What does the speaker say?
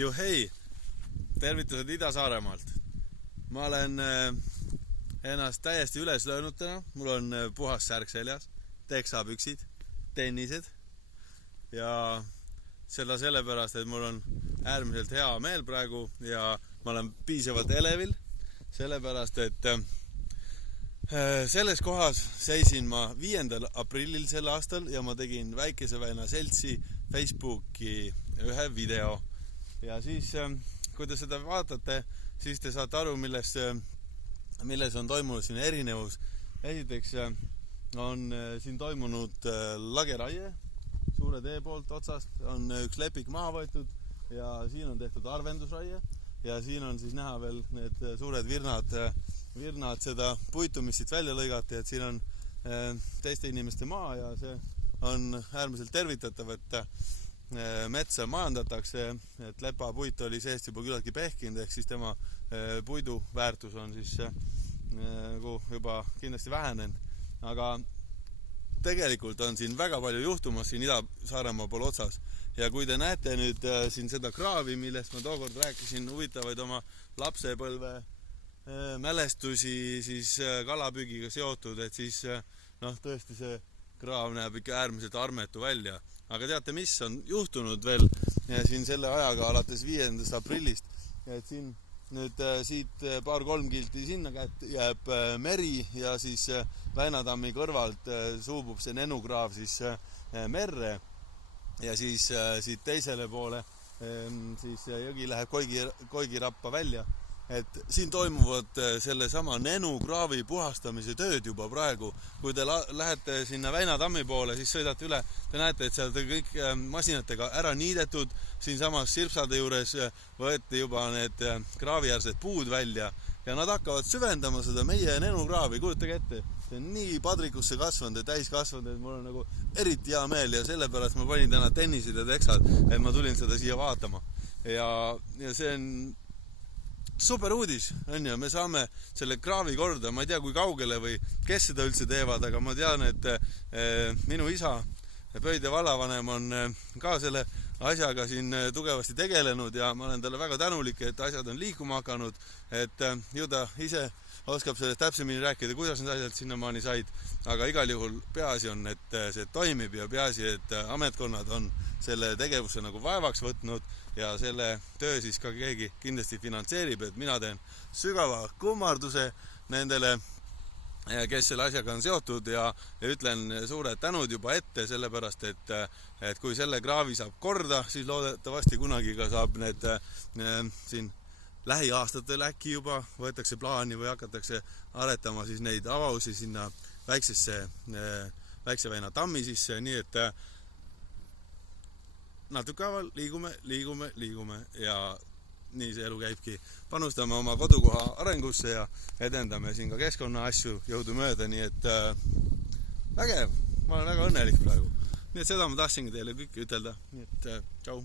Juhei, tervitused Ida-Saaremaalt. Ma olen ennast täiesti üles löönud täna. Mul on puhas särk seljas, teksapüksid, tennised ja seda sellepärast, et mul on äärmiselt hea meel praegu ja ma olen piisavalt elevil, sellepärast, et selles kohas seisin ma 5. aprillil sel aastal ja ma tegin Väikese Väina seltsi Facebooki ühe video. Ja siis, kui te seda vaatate, siis te saate aru, milles on toimunud siin erinevus. Esiteks on siin toimunud lageraie suure tee poolt otsast, on üks lepik maha võetud ja siin on tehtud arvendusraie ja siin on siis näha veel need suured virnad seda puitu, mis siit välja lõigati, et siin on teiste inimeste maa ja see on äärmiselt tervitatav, et metsa majandatakse, et lepapuit oli seest juba küllaltki pehkinud, ehk siis tema puidu väärtus on siis juba kindlasti vähenenud. Aga tegelikult on siin väga palju juhtumas siin Ida-Saaremaa pool otsas. Ja kui te näete nüüd siin seda kraavi, millest ma tookord rääkisin, huvitavaid oma lapsepõlve mälestusi siis kalapüügiga seotud, et siis tõesti see kraav näeb ikka äärmiselt armetu välja. Aga teate, mis on juhtunud veel siin selle ajaga alates 5. aprillist, et siin nüüd siit 2-3 kilti sinna kätt jääb meri ja siis Väinatammi kõrvalt suubub see nenukraav siis merre ja siis siit teisele poole siis jõgi läheb Koigirappa välja. Et siin toimuvad sellesama nenukraavi puhastamise tööd juba praegu. Kui te lähete sinna Väinatammi poole, siis sõidate üle. Te näete, et seal kõik masinatega ära niidetud. Siin samas Sirpsade juures võeti juba need kraaviäärsed puud välja ja nad hakkavad süvendama seda meie nenukraavi. Kujutage ette, see on nii padrikusse kasvanud ja täis kasvanud, et mul on nagu eriti hea meel ja sellepärast ma panin täna tennisid ja teksad, et ma tulin seda siia vaatama. Ja see on super uudis, on ju, me saame selle kraavi korda, ma ei tea kui kaugele või kes seda üldse teevad, aga ma tean, et minu isa Pöide vallavanem on ka selle asjaga siin tugevasti tegelenud ja ma olen talle väga tänulik, et asjad on liikuma hakanud, et ju ta ise oskab sellest täpsemini rääkida, kuidas need asjad sinnamaani said, aga igal juhul peaasi on, et see toimib ja peaasi, et ametkonnad on selle tegevuse nagu vaevaks võtnud ja selle töö siis ka keegi kindlasti finantseerib, et mina teen sügava kummarduse nendele, kes selle asjaga on seotud ja ütlen suured tänud juba ette, sellepärast, et kui selle kraavi saab korda, siis loodetavasti kunagi ka saab need siin lähiaastatel äkki juba võetakse plaani või hakatakse aretama siis neid avausi sinna Väikse Väina tammi sisse, nii et natuke haaval liigume ja nii see elu käibki. Panustame oma kodukoha arengusse ja edendame siin ka keskkonna asju jõudu mööda, nii et vägev, ma olen väga õnnelik praegu. Nii et seda ma tahtsingi teile kõik ütelda, nii et tšau!